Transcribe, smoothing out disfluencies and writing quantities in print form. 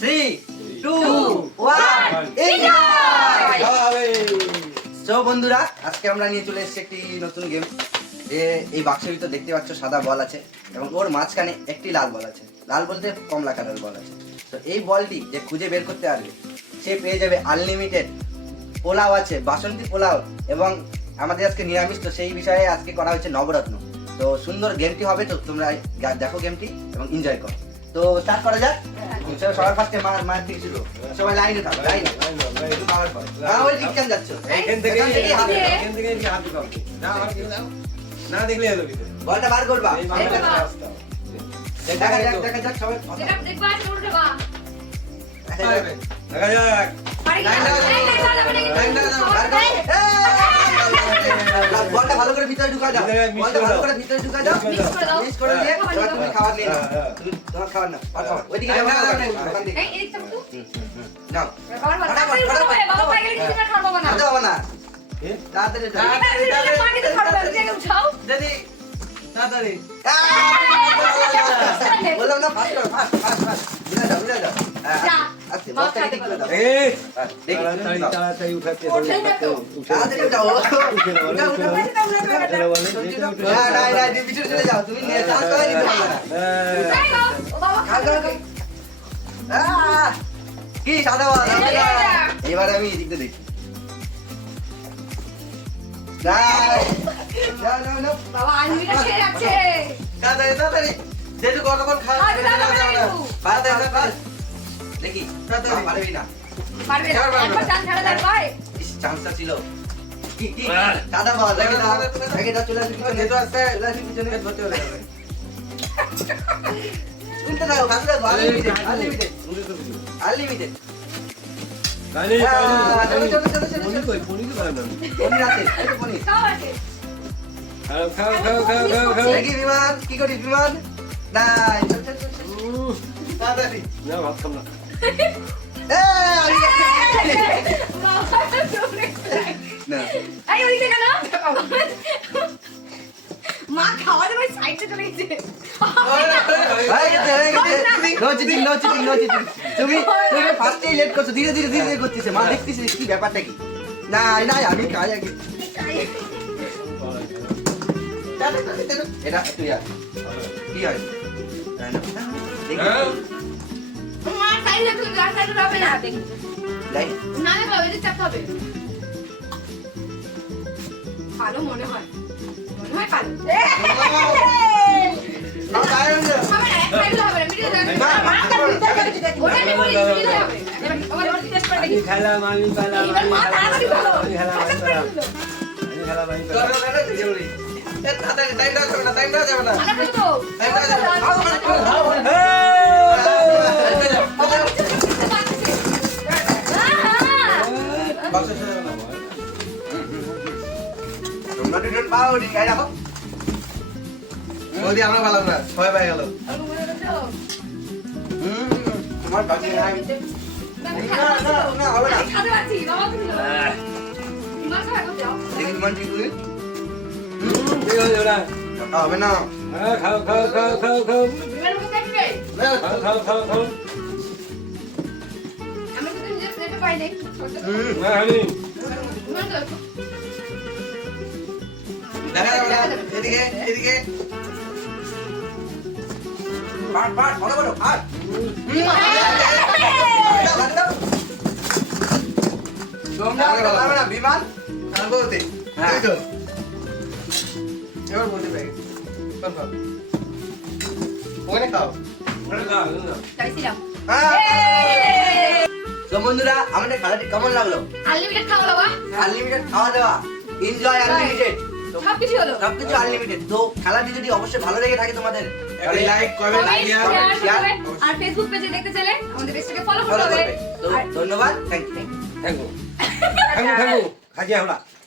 3, 2, 1 তো বন্ধুরা আজকে আমরা নিয়ে চলে এসেছি একটি নতুন গেম। এই বাক্সের ভিতর দেখতে পাচ্ছ সাদা বল আছে এবং ওর মাঝখানে একটি লাল বল আছে, লাল বলতে কমলা কালার বল আছে। তো এই বলটি যে খুঁজে বের করতে পারবে সে পেয়ে যাবে আনলিমিটেড পোলাও আছে, বাসন্তী পোলাও, এবং আমাদের আজকে নিরামিষ, তো সেই বিষয়ে আজকে করা হয়েছে নবরত্ন। তো সুন্দর গেমটি হবে, তো তোমরা দেখো গেমটি এবং এনজয় করো। তো স্টার্ট করা যাক। সবার ফার্স্টে মার দিকে শুরু, সবাই লাইনে থাকো, লাইনে একটু পাওয়ার পর ওই দিক কেন যাচ্ছ, এখান থেকে হাত দাও না, আমার কি দাও না, দেখলে হলো ভিতরে বলটা বার করবা। এই মামলাটা রাস্তা দেখা যাক সবাই দেখবা উল্টে বা দেখা যাক। বলটা ভালো করে ভিতরে ঢুকা দাও, বলটা ভালো করে ভিতরে ঢুকা দাও, মিক্স করে দিয়ে এবার তুমি খাবার নিয়ে নাও। তুমি তোমার খাবার নাও, আর খাবার ওইদিকে যাও, ওখান থেকে এই এদিকটা তো নাও। বাবা পাই গেলে কিছু না খাবো না খাওয়া যাবে না, তাড়াতাড়ি পানিতে খাবো না জায়গা উঠাও যদি তাড়াতাড়ি বললাম না, ফাস্ট করো, ফাস্ট বুঝা যাও আচ্ছা বলটা ঠিক করে দাও। এই দেখি তাড়াতাড়ি উঠাতে ওঠাই না তো। তাড়াতাড়ি উঠাও, না পিছনে চলে যাও, তুমি নিয়ে চান্স করে দিতে পারবে না। তাই গো ও বাবা খাবে কি সাদা বল, এবারে আমি এদিকটা দেখি। না বাবা আলমিরা ছেড়ে যাচ্ছে তাড়াতাড়ি যেটু কতক্ষণ খাওয়া দেখি পারবি না, পারবে না একবার টান ছাড়া দাও ভাই চান্সটা ছিল। কি সাদা বল রেখে দাও চলে আসবি পিছনে, চলে আসবি পিছনে ধরতে হবে। উল্টে দাও, কাছে দাও, আনলিমিটেড গানি চলো কই পনির করে না, পনির আছে, এই তো পনির। খাও আছে খাও দেখি বিমান কি করিস বিমান, না চল তাড়াতাড়ি না, ভাত খাম না। বাবা চলে না এই ওই দেখো না মা খাওয়া দেবে সাইডে চলে গেছে নো চিটিং তুমি ফার্স্টেই লেট করছো, ধীরে ধীরে করতেছে, মা দেখতেছে কি ব্যাপারটা কি। না আমি খাই আগে, এটা তুই আর কি হয় মা সাইডে তুমি সাইডে যাবে না লাইন না না বাবা এটা চাপতে হবে ভালো মনে হয় কালো হবে না এক সাইডে হবে না মিডিলে যাবে ওটা আমি বলি মিডিলে হবে এবার ওর টেস্ট করে দেখি আমি খেলাম, আমি পেলাম, এবার মা তাড়াতাড়ি ভালো আমি খেলাম, আমি পেলাম, আমি খেলাম, আমি পেলাম। টাইমটা যাবে না আনা তো তোমরা দুজন পাও ঠিক আছে রাখো। বৌদি আমরা ভালো না, সবাই পাই গেল। তোমার বাকি নাই, না হবে না। খাতে পাচ্ছি বাবা তুমি মা খাওয়া যাও দেখি তোমার ঠিক করে ঠিক আছে ওরা। হবে না। খাও। বিমান কোথায় দিবে খাও। আমি তো নিজে প্লেটে পাই নাই না, হানি। বিমান তো দেখা যাবে না, এদিকে পাট বড় পাট। হবে না বিমান আর বলতে এই তো এবার বলতে পারি কনফার্ম ওখানে খাও। চাইছিলাম তো বন্ধুরা আমাদের খেলাটি কেমন লাগলো? আনলিমিটেড খাওয়া দাওয়া আনলিমিটেড খাওয়া দাওয়া, এনজয় আনলিমিটেড, সবকিছু হলো সবকিছু আনলিমিটেড। তো খেলাটি যদি অবশ্যই ভালো লেগে থাকে তোমাদের, একটা লাইক, কমেন্ট, শেয়ার। আর ফেসবুক পেজে দেখতে চাইলে আমাদের পেজটাকে ফলো ফলো করতে হবে করবে। তো ধন্যবাদ, থ্যাংক ইউ। থাকো খাজিয়া ওরা।